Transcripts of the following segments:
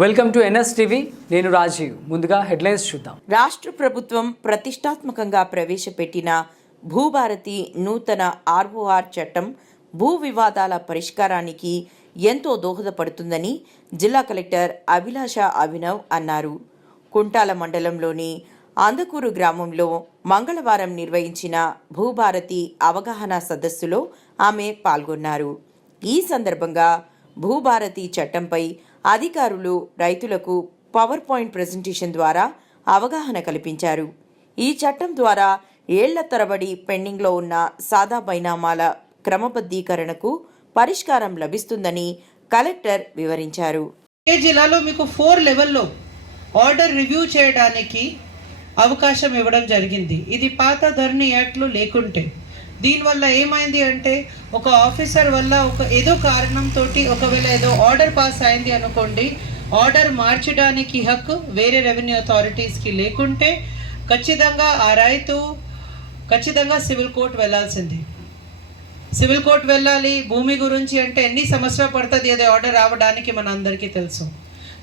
Welcome to NS TV నేను రాజీవ్. ముందుగా headlines చూద్దాం. రాష్ట్ర ప్రభుత్వం ప్రతిష్టాత్మకంగా ప్రవేశపెట్టిన భూభారతి నూతన ఆర్ఓఆర్ చట్టం భూ వివాదాల పరిష్కారానికి ఎంతో దోహదపడుతుందని జిల్లా కలెక్టర్ అభిలాష అభినవ్ అన్నారు. కుంటాల మండలంలోని అందకూరు గ్రామంలో మంగళవారం నిర్వహించిన భూభారతి అవగాహన సదస్సులో ఆమె పాల్గొన్నారు. ఈ సందర్భంగా భూభారతి చట్టంపై అధికారులు రైతులకు పవర్ పాయింట్ ప్రజెంటేషన్ ద్వారా అవగాహన కల్పించారు. ఈ చట్టం ద్వారా ఏళ్ళ తరబడి పెండింగ్లో ఉన్న సాదా బైనామాల క్రమబద్ధీకరణకు పరిష్కారం లభిస్తుందని కలెక్టర్ వివరించారు. ఏ జిల్లాలో మీకు ఫోర్ లెవెల్లో ఆర్డర్ రివ్యూ చేయడానికి అవకాశం ఇవ్వడం జరిగింది. ఇది పాత ధరణి యాక్ట్లో లేకుంటే దీనివల్ల ఏమైంది అంటే ఒక ఆఫీసర్ వల్ల ఒక ఏదో కారణంతో ఒకవేళ ఏదో ఆర్డర్ పాస్ అయింది అనుకోండి ఆర్డర్ మార్చడానికి హక్కు వేరే రెవెన్యూ అథారిటీస్కి లేకుంటే ఖచ్చితంగా ఆ రైతు ఖచ్చితంగా సివిల్ కోర్ట్ వెళ్ళాల్సింది. సివిల్ కోర్ట్ వెళ్ళాలి భూమి గురించి అంటే ఎన్ని సంవత్సరాలు పడుతుంది అది ఆర్డర్ రావడానికి మన అందరికీ తెలుసు.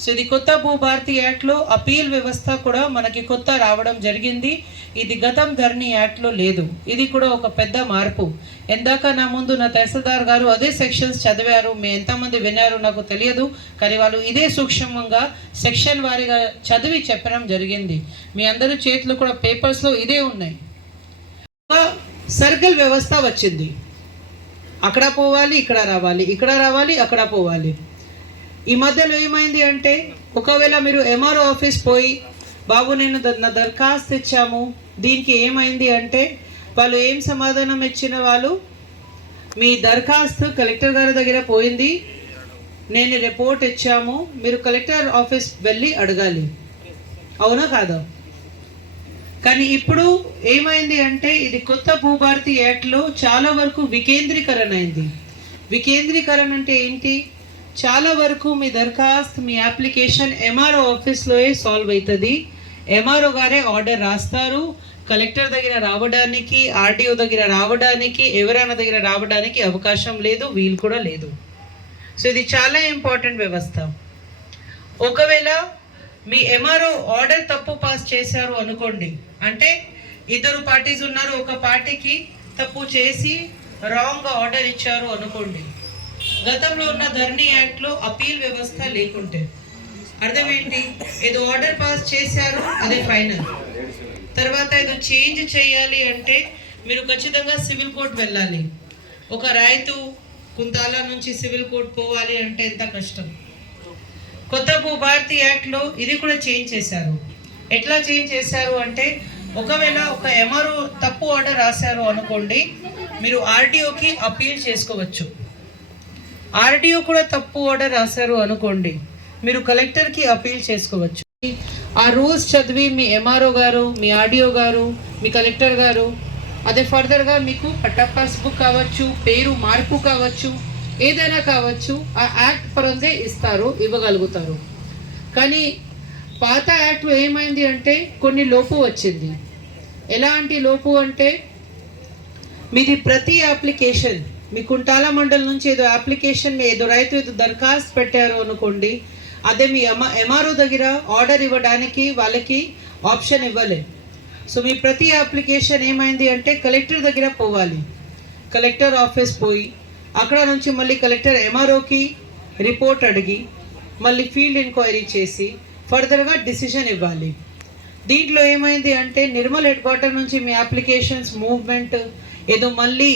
సో ఇది కొత్త భూభారతి యాక్ట్లో అపీల్ వ్యవస్థ కూడా మనకి కొత్త రావడం జరిగింది. ఇది గతం ధరణి యాక్ట్లో లేదు. ఇది కూడా ఒక పెద్ద మార్పు. ఎందాక నా ముందు నా తహసీల్దార్ గారు అదే సెక్షన్స్ చదివారు. మీ ఎంతమంది విన్నారు నాకు తెలియదు. కానీ వాళ్ళు ఇదే సూక్ష్మంగా సెక్షన్ వారిగా చదివి చెప్పడం జరిగింది. మీ అందరి చేతులు కూడా పేపర్స్లో ఇదే ఉన్నాయి. సర్కిల్ వ్యవస్థ వచ్చింది. అక్కడ పోవాలి ఇక్కడ రావాలి ఇక్కడ రావాలి అక్కడ పోవాలి. ఈ మధ్యలో ఏమైంది అంటే ఒకవేళ మీరు ఎంఆర్ఓ ఆఫీస్ పోయి బాబు నేను నా దరఖాస్తు ఇచ్చాము దీనికి ఏమైంది అంటే వాళ్ళు ఏం సమాధానం ఇచ్చిన వాళ్ళు మీ దరఖాస్తు కలెక్టర్ గారి దగ్గర పోయింది. నేను రిపోర్ట్ ఇచ్చాము. మీరు కలెక్టర్ ఆఫీస్ వెళ్ళి అడగాలి. అవునా కాదా? కానీ ఇప్పుడు ఏమైంది అంటే ఇది కొత్త భూభారతి యాక్ట్లో చాలా వరకు వికేంద్రీకరణ అయింది. వికేంద్రీకరణ అంటే ఏంటి? చాలా వరకు మీ దరఖాస్తు మీ అప్లికేషన్ ఎంఆర్ఓ ఆఫీస్లోయే సాల్వ్ అవుతుంది ఎంఆర్ఓ గారే ఆర్డర్ రాస్తారు. కలెక్టర్ దగ్గర రావడానికి ఆర్డీఓ దగ్గర రావడానికి ఎవరైనా దగ్గర రావడానికి అవకాశం లేదు వీలు కూడా లేదు. సో ఇది చాలా ఇంపార్టెంట్ వ్యవస్థ. ఒకవేళ మీ ఎంఆర్ఓ ఆర్డర్ తప్పు పాస్ చేశారు అనుకోండి అంటే ఇద్దరు పార్టీస్ ఉన్నారు ఒక పార్టీకి తప్పు చేసి రాంగ్ ఆర్డర్ ఇచ్చారు అనుకోండి గతంలో ఉన్న ధరణి యాక్ట్లో అపీల్ వ్యవస్థ లేకుంటే. అర్థం ఏంటి ఏదో ఆర్డర్ పాస్ చేశారు అదే ఫైనల్. తర్వాత ఏదో చేంజ్ చేయాలి అంటే మీరు ఖచ్చితంగా సివిల్ కోర్ట్ వెళ్ళాలి. ఒక రైతు కుంతాల నుంచి సివిల్ కోర్ట్ పోవాలి అంటే ఎంత కష్టం? కొత్త భూభారతి యాక్ట్లో ఇది కూడా చేంజ్ చేశారు. ఎట్లా చేంజ్ చేశారు అంటే ఒకవేళ ఒక ఎంఆర్ఓ తప్పు ఆర్డర్ రాశారు అనుకోండి మీరు ఆర్టీఓకి అపీల్ చేసుకోవచ్చు. ఆర్డీఓ కూడా తప్పు ఆర్డర్ రాశారు అనుకోండి మీరు కలెక్టర్కి అపీల్ చేసుకోవచ్చు. ఆ రూల్స్ చదివి మీ ఎంఆర్ఓ గారు మీ ఆర్డీఓ గారు మీ కలెక్టర్ గారు అదే ఫర్దర్గా మీకు పట్టా పాస్బుక్ కావచ్చు పేరు మార్పు కావచ్చు ఏదైనా కావచ్చు ఆ యాక్ట్ పరంగా ఇస్తారు ఇవ్వగలుగుతారు. కానీ పాత యాక్ట్ ఏమైంది అంటే కొన్ని లోపు వచ్చింది. ఎలాంటి లోపు అంటే మీది ప్రతి అప్లికేషన్ మీ కుంటాల మండలం నుంచి ఏదో అప్లికేషన్ మీ ఏదో రైతు ఏదో దరఖాస్తు పెట్టారు అనుకోండి అదే మీ ఎమ ఎంఆర్ఓ దగ్గర ఆర్డర్ ఇవ్వడానికి వాళ్ళకి ఆప్షన్ ఇవ్వలేదు. సో మీ ప్రతి అప్లికేషన్ ఏమైంది అంటే కలెక్టర్ దగ్గర పోవాలి. కలెక్టర్ ఆఫీస్ పోయి అక్కడ నుంచి మళ్ళీ కలెక్టర్ ఎంఆర్ఓకి రిపోర్ట్ అడిగి మళ్ళీ ఫీల్డ్ ఎంక్వైరీ చేసి ఫర్దర్గా డిసిషన్ ఇవ్వాలి. దీంట్లో ఏమైంది అంటే నిర్మల్ హెడ్ క్వార్టర్ నుంచి మీ అప్లికేషన్స్ మూవ్మెంట్ ఏదో మళ్ళీ